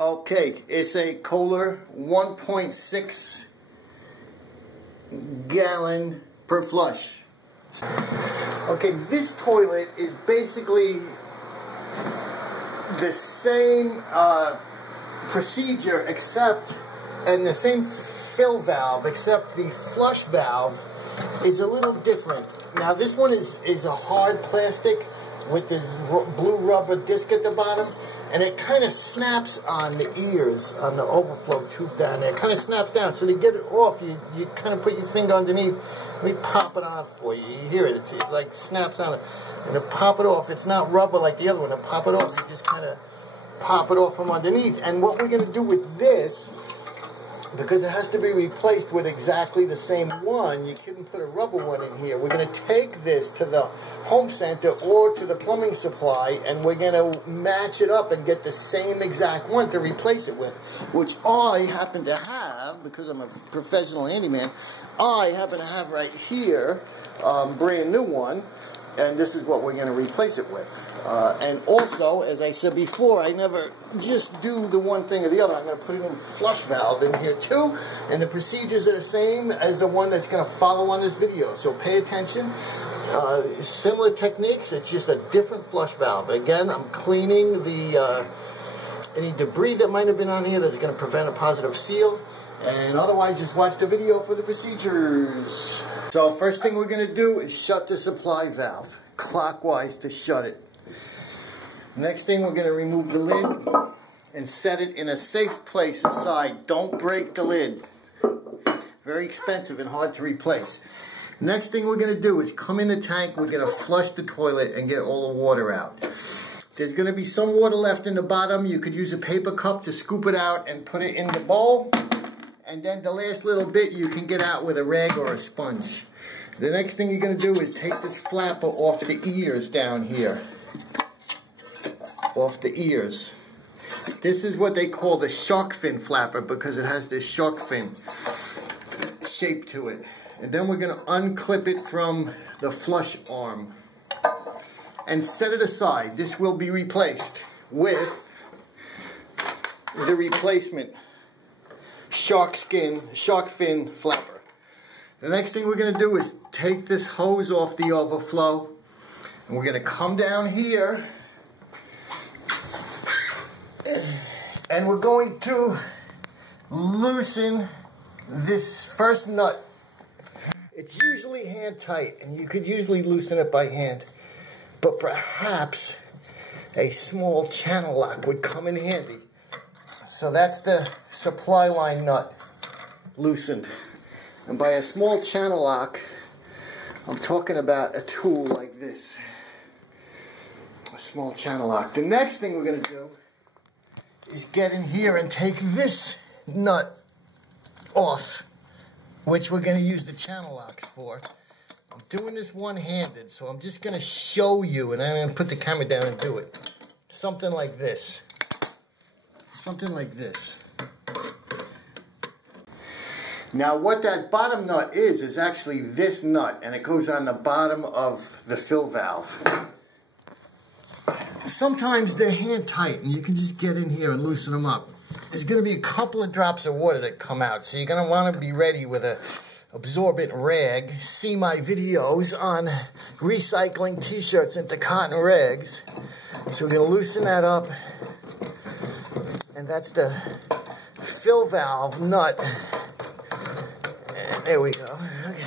Okay, it's a Kohler 1.6 gallon per flush. Okay, this toilet is basically the same procedure except, and the same fill valve, except the flush valve is a little different. Now this one is a hard plastic with this blue rubber disc at the bottom, and it kind of snaps on the ears, on the overflow tube down there. It kind of snaps down, so to get it off, you kind of put your finger underneath. Let me pop it on for you. You hear it, it like snaps on it. And to pop it off, it's not rubber like the other one. To pop it off, you just kind of pop it off from underneath. And what we're going to do with this, because it has to be replaced with exactly the same one, you couldn't put a rubber one in here. We're going to take this to the home center or to the plumbing supply, and we're going to match it up and get the same exact one to replace it with, which I happen to have, because I'm a professional handyman, I happen to have right here, brand new one, and this is what we're going to replace it with. And also, as I said before, I never just do the one thing or the other. I'm going to put a little flush valve in here too, and the procedures are the same as the one that's going to follow on this video. So pay attention. Similar techniques, it's just a different flush valve. Again, I'm cleaning the any debris that might have been on here that's going to prevent a positive seal. And otherwise, just watch the video for the procedures. So first thing we're going to do is shut the supply valve clockwise to shut it. Next thing, we're going to remove the lid and set it in a safe place aside. Don't break the lid. Very expensive and hard to replace. Next thing we're going to do is come in the tank. We're going to flush the toilet and get all the water out. There's going to be some water left in the bottom. You could use a paper cup to scoop it out and put it in the bowl. And then the last little bit you can get out with a rag or a sponge. The next thing you're going to do is take this flapper off the ears down here. Off the ears. This is what they call the shark fin flapper because it has this shark fin shape to it. And then we're going to unclip it from the flush arm and set it aside. This will be replaced with the replacement shark fin flapper. The next thing we're going to do is take this hose off the overflow, and we're going to come down here, and we're going to loosen this first nut. It's usually hand tight, and you could usually loosen it by hand, but perhaps a small channel lock would come in handy. So that's the supply line nut loosened. And by a small channel lock, I'm talking about a tool like this. A small channel lock. The next thing we're going to do is get in here and take this nut off, which we're going to use the channel locks for. I'm doing this one-handed, so I'm just going to show you, and I'm going to put the camera down and do it. Something like this. Something like this. Now what that bottom nut is actually this nut, and it goes on the bottom of the fill valve. Sometimes they're hand tight, and you can just get in here and loosen them up. There's going to be a couple of drops of water that come out, so you're going to want to be ready with a absorbent rag. See my videos on recycling t-shirts into cotton rags. So we're going to loosen that up, and that's the fill valve nut. And there we go. Okay.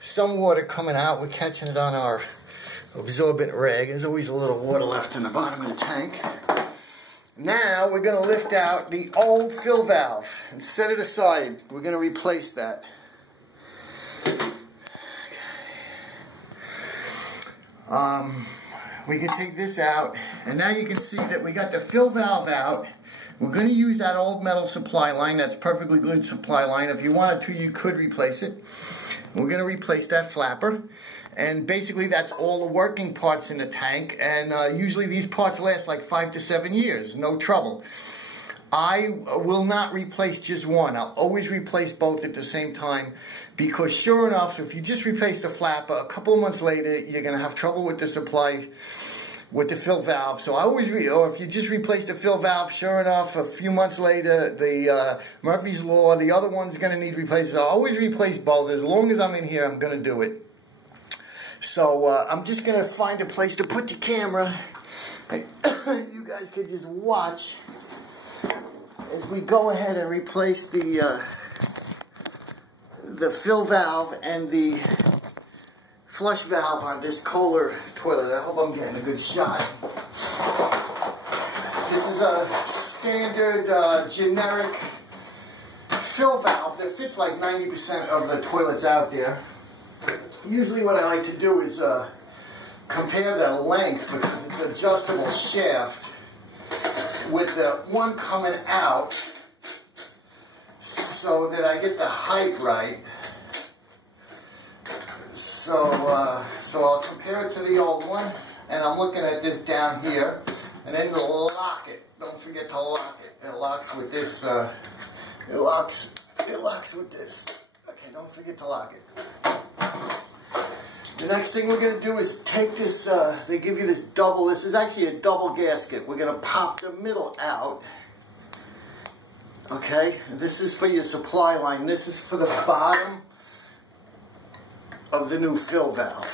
Some water coming out. We're catching it on our absorbent rag. There's always a little water left in the bottom of the tank. Now we're going to lift out the old fill valve and set it aside. We're going to replace that. We can take this out, and now you can see that we got the fill valve out. We're going to use that old metal supply line. That's perfectly good supply line. If you wanted to, you could replace it. We're going to replace that flapper. And basically, that's all the working parts in the tank. And usually these parts last like 5 to 7 years. No trouble. I will not replace just one. I'll always replace both at the same time. Because sure enough, if you just replace the flapper, a couple of months later, you're going to have trouble with the supply with the fill valve. So I always, or if you just replace the fill valve, sure enough, a few months later, the Murphy's Law, the other one's going to need replaced. I always replace both. As long as I'm in here, I'm going to do it. So I'm just going to find a place to put the camera. You guys could just watch as we go ahead and replace the fill valve and the flush valve on this Kohler toilet. I hope I'm getting a good shot. This is a standard generic fill valve that fits like 90% of the toilets out there. Usually what I like to do is compare the length, because it's an adjustable shaft, with the one coming out, so that I get the height right. So I'll compare it to the old one, and I'm looking at this down here, and then lock it. Don't forget to lock it. It locks with this. It locks with this. Okay, don't forget to lock it. The next thing we're going to do is take this, they give you this double, this is actually a double gasket. We're going to pop the middle out. Okay, this is for your supply line. This is for the bottom of the new fill valve.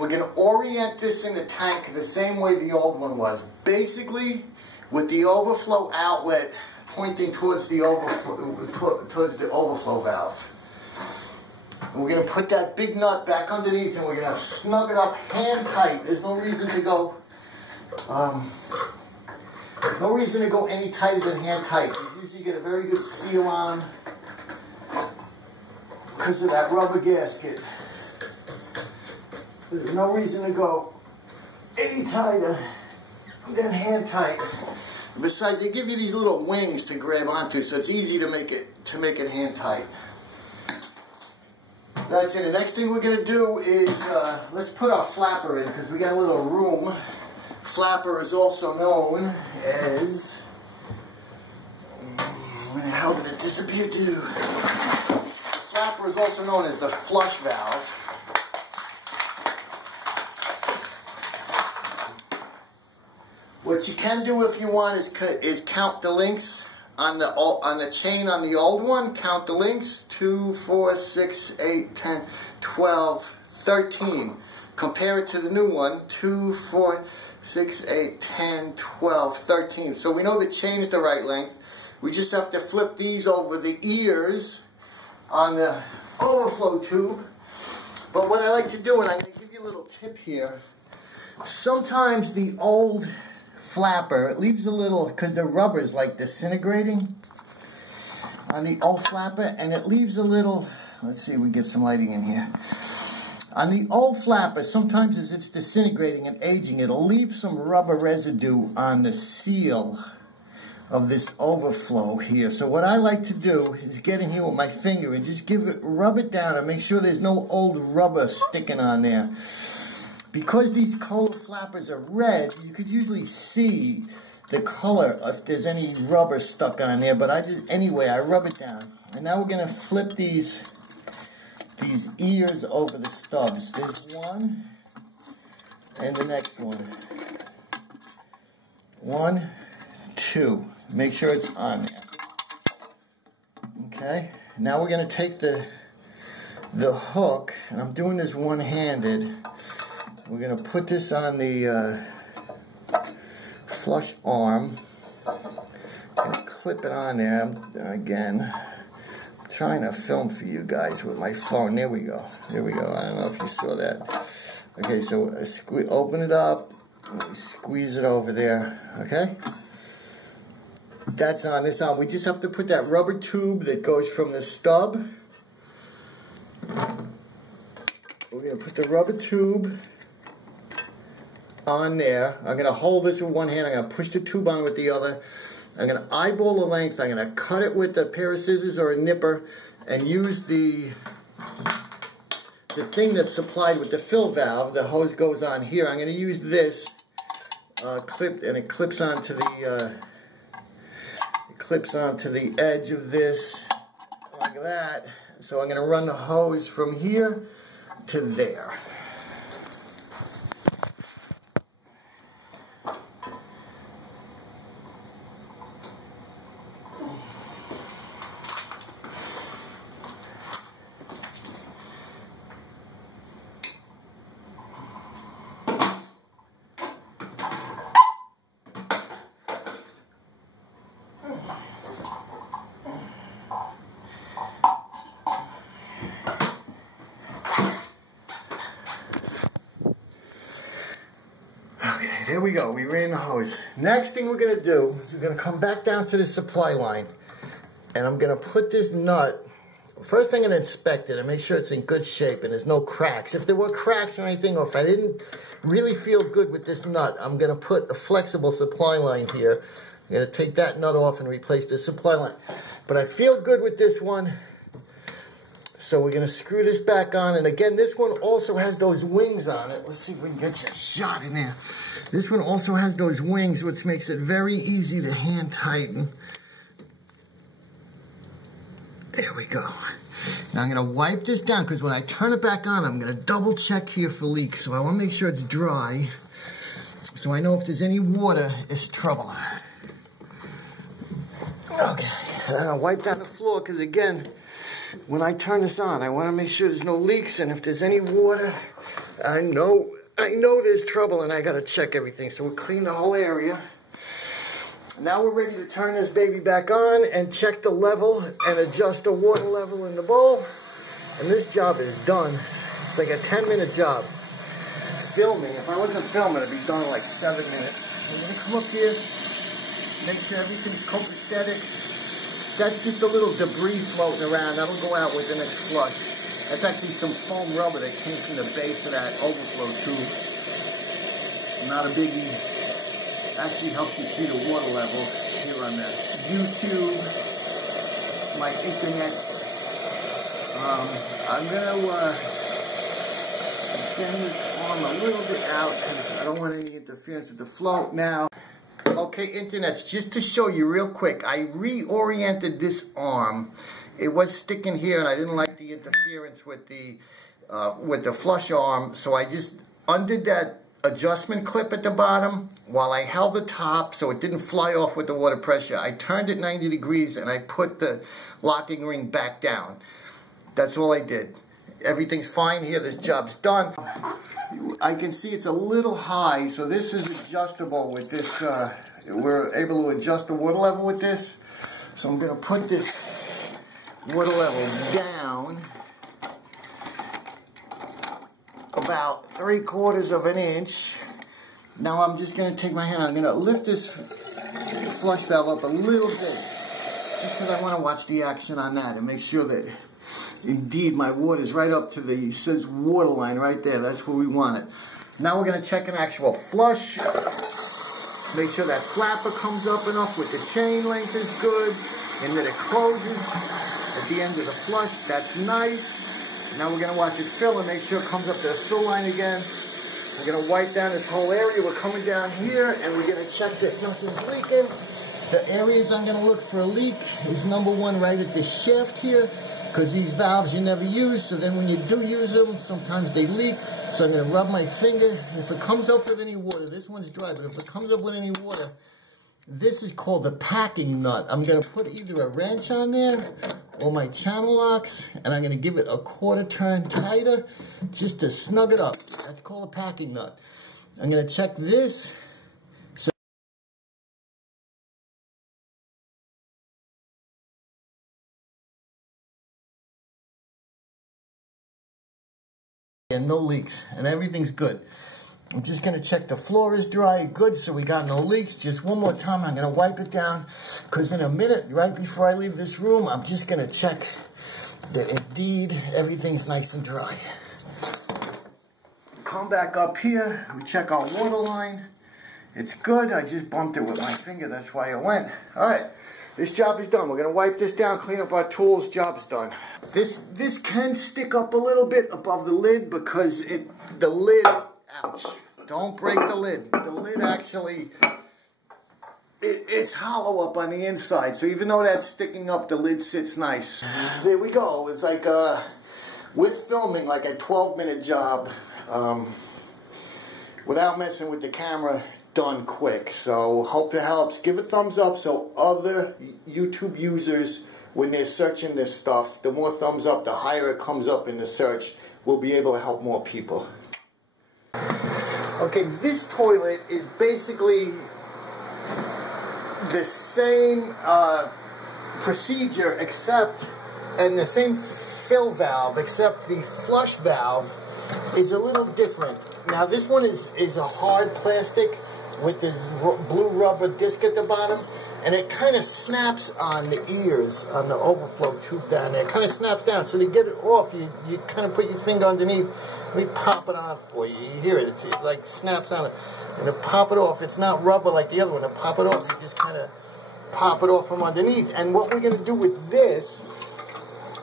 We're going to orient this in the tank the same way the old one was. Basically, with the overflow outlet pointing towards the overflow valve. And we're going to put that big nut back underneath, and we're going to snug it up hand tight. There's no reason to go, any tighter than hand tight. You usually get a very good seal on because of that rubber gasket. There's no reason to go any tighter than hand tight. Besides, they give you these little wings to grab onto, so it's easy to make it hand tight. That's it. The next thing we're going to do is, let's put our flapper in, because we got a little room. Flapper is also known as, where the hell did it disappear to? Flapper is also known as the flush valve. What you can do if you want is count the links on the chain on the old one. Count the links: 2, 4, 6, 8, 10, 12, 13. Compare it to the new one: 2, 4, 6, 8, 10, 12, 13. So we know the chain's the right length. We just have to flip these over the ears on the overflow tube. But what I like to do, and I'm going to give you a little tip here, sometimes the old flapper, it leaves a little, because the rubber is like disintegrating on the old flapper, and it leaves a little, let's see if we get some lighting in here. On the old flapper, sometimes as it's disintegrating and aging, it'll leave some rubber residue on the seal of this overflow here. So what I like to do is get in here with my finger and just rub it down and make sure there's no old rubber sticking on there. Because these Kohler flappers are red, you could usually see the color if there's any rubber stuck on there. But anyway, I rub it down. And now we're going to flip these ears over the stubs. There's one, and the next one. 1, 2. Make sure it's on there. Okay. Now we're going to take the hook, and I'm doing this one-handed. We're going to put this on the flush arm and clip it on there. Again, I'm trying to film for you guys with my phone. There we go. There we go. I don't know if you saw that. Okay, so open it up, squeeze it over there. Okay? That's on this on. We just have to put that rubber tube that goes from the stub. We're going to put the rubber tube on there. I'm going to hold this with one hand. I'm going to push the tube on with the other. I'm going to eyeball the length. I'm going to cut it with a pair of scissors or a nipper and use the thing that's supplied with the fill valve. The hose goes on here. I'm going to use this clip, and it clips onto the edge of this like that. So I'm going to run the hose from here to there. There we go, we ran the hose. Next thing we're gonna do is we're gonna come back down to the supply line, and I'm gonna put this nut, first I'm gonna inspect it and make sure it's in good shape and there's no cracks. If there were cracks or anything, or if I didn't really feel good with this nut, I'm gonna put a flexible supply line here. I'm gonna take that nut off and replace the supply line. But I feel good with this one. So we're gonna screw this back on, and again, this one also has those wings on it. Let's see if we can get you a shot in there. This one also has those wings, which makes it very easy to hand tighten. There we go. Now I'm gonna wipe this down, because when I turn it back on, I'm gonna double check here for leaks. So I wanna make sure it's dry, so I know if there's any water, it's trouble. Okay, I'm gonna wipe down the floor, because again, when I turn this on, I want to make sure there's no leaks, and if there's any water, I know there's trouble, and I got to check everything. So we'll clean the whole area. Now we're ready to turn this baby back on and check the level and adjust the water level in the bowl. And this job is done. It's like a 10-minute job. Filming, if I wasn't filming, it'd be done in like 7 minutes. I'm going to come up here, make sure everything's copacetic. That's just a little debris floating around. That'll go out with the next flush. That's actually some foam rubber that came from the base of that overflow tube. Not a biggie. Actually helps you see the water level here on the YouTube, my internets. I'm gonna bend this arm a little bit out because I don't want any interference with the float now. Okay, internets, just to show you real quick, I reoriented this arm. It was sticking here, and I didn't like the interference with the flush arm, so I just undid that adjustment clip at the bottom while I held the top so it didn't fly off with the water pressure. I turned it 90 degrees, and I put the locking ring back down. That's all I did. Everything's fine here. This job's done. I can see it's a little high, so this is adjustable with this. We're able to adjust the water level with this. So I'm going to put this water level down about 3/4 of an inch. Now I'm just going to take my hand. I'm going to lift this flush valve up a little bit, just because I want to watch the action on that and make sure that indeed my water is right up to the, it says water line right there. That's where we want it. Now we're going to check an actual flush. Make sure that flapper comes up enough with the chain length is good and that it closes at the end of the flush. That's nice. Now we're going to watch it fill and make sure it comes up to the fill line again. We're going to wipe down this whole area. We're coming down here and we're going to check that nothing's leaking. The areas I'm going to look for a leak is number one right at the shaft here, because these valves you never use, so then when you do use them, sometimes they leak. So I'm going to rub my finger. If it comes up with any water, this one's dry, but if it comes up with any water, this is called the packing nut. I'm going to put either a wrench on there or my channel locks, and I'm going to give it a 1/4 turn tighter just to snug it up. That's called a packing nut. I'm going to check this. And no leaks, and everything's good. I'm just going to check the floor is dry, good, so we got no leaks. Just one more time, I'm going to wipe it down, because in a minute, right before I leave this room, I'm just going to check that indeed everything's nice and dry. Come back up here, we check our water line. It's good. I just bumped it with my finger, that's why it went. All right, this job is done. We're going to wipe this down, clean up our tools, job's done. This can stick up a little bit above the lid because the lid, ouch, don't break the lid. The lid actually, it's hollow up on the inside. So even though that's sticking up, the lid sits nice. There we go. It's like, with filming, like a 12-minute job, without messing with the camera, done quick. So hope it helps. Give a thumbs up so other YouTube users, when they're searching this stuff, the more thumbs up, the higher it comes up in the search. We'll be able to help more people. Okay, this toilet is basically the same procedure except, and the same fill valve, except the flush valve is a little different. Now this one is a hard plastic, with this blue rubber disc at the bottom, and it kind of snaps on the ears, on the overflow tube down there. It kind of snaps down. So to get it off, you kind of put your finger underneath. Let me pop it on for you. You hear it. It like snaps on it. And to pop it off, it's not rubber like the other one. To pop it off, you just kind of pop it off from underneath. And what we're going to do with this,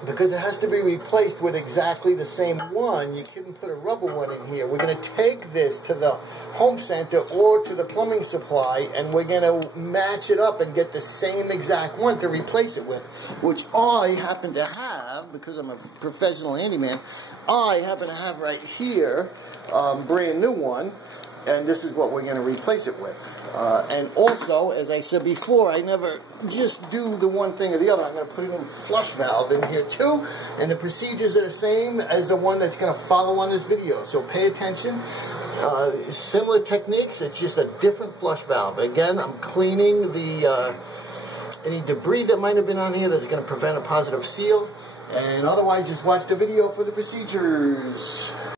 because it has to be replaced with exactly the same one, you couldn't put a rubber one in here. We're going to take this to the home center or to the plumbing supply, and we're going to match it up and get the same exact one to replace it with, which I happen to have, because I'm a professional handyman, I happen to have right here, brand new one, and this is what we're going to replace it with. And also, as I said before, I never just do the one thing or the other. I'm going to put a little flush valve in here too, and the procedures are the same as the one that's going to follow on this video. So pay attention. Similar techniques, it's just a different flush valve. Again, I'm cleaning the any debris that might have been on here that's going to prevent a positive seal. And otherwise, just watch the video for the procedures.